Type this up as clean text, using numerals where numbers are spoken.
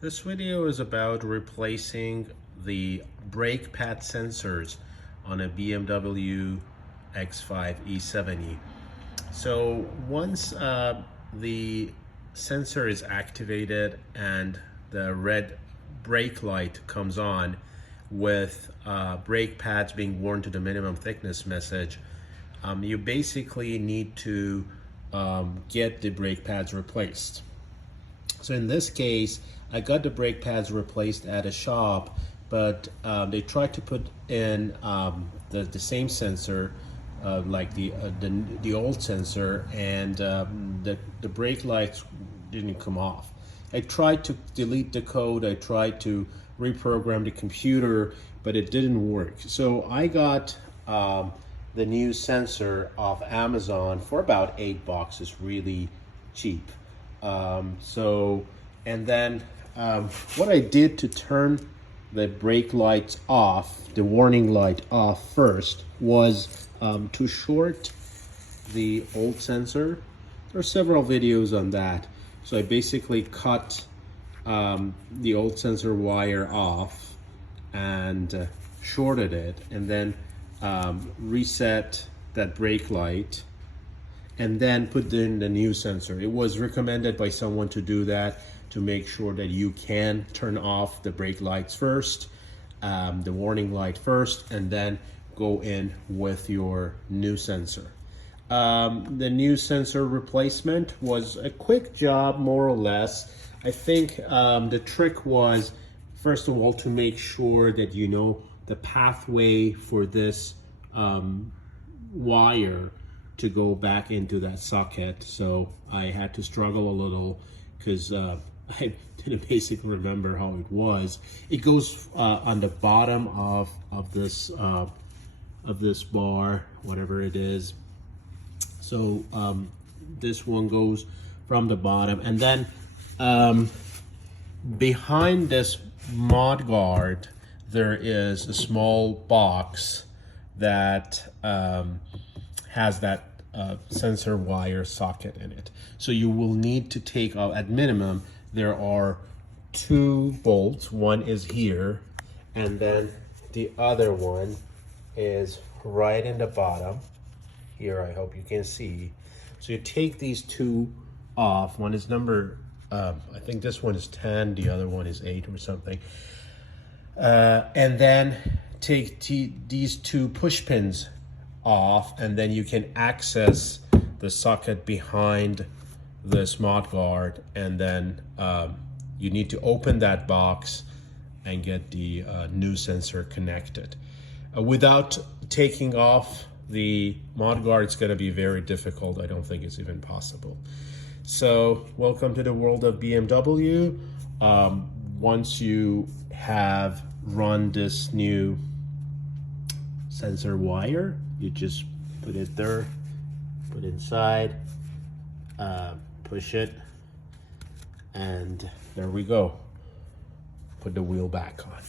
This video is about replacing the brake pad sensors on a BMW X5 E70. So once the sensor is activated and the red brake light comes on with brake pads being worn to the minimum thickness message, you basically need to get the brake pads replaced. So in this case, I got the brake pads replaced at a shop, but they tried to put in the same sensor, like the old sensor, and the brake lights didn't come off. I tried to delete the code, I tried to reprogram the computer, but it didn't work. So I got the new sensor off Amazon for about $8. It's really cheap. And then what I did to turn the brake lights off, the warning light off first, was to short the old sensor. There are several videos on that. So I basically cut the old sensor wire off and shorted it, and then reset that brake light, and then put in the new sensor. It was recommended by someone to do that to make sure that you can turn off the brake lights first, the warning light first, and then go in with your new sensor. The new sensor replacement was a quick job, more or less. I think the trick was, first of all, to make sure that you know the pathway for this wire to go back into that socket. So I had to struggle a little because I didn't basically remember how it was. It goes on the bottom of this bar, whatever it is. So this one goes from the bottom, and then behind this mod guard there is a small box that has that sensor wire socket in it. So you will need to take out, at minimum, there are 2 bolts. One is here, and then the other one is right in the bottom here. I hope you can see. So you take these 2 off. One is number, I think this one is 10, the other one is 8 or something. And then take these 2 push pins off, and then you can access the socket behind this mod guard, and then you need to open that box and get the new sensor connected. Without taking off the mod guard, it's going to be very difficult. I don't think it's even possible. So welcome to the world of BMW. Once you have run this new sensor wire, you just put it there, put it inside, push it, and there we go. Put the wheel back on.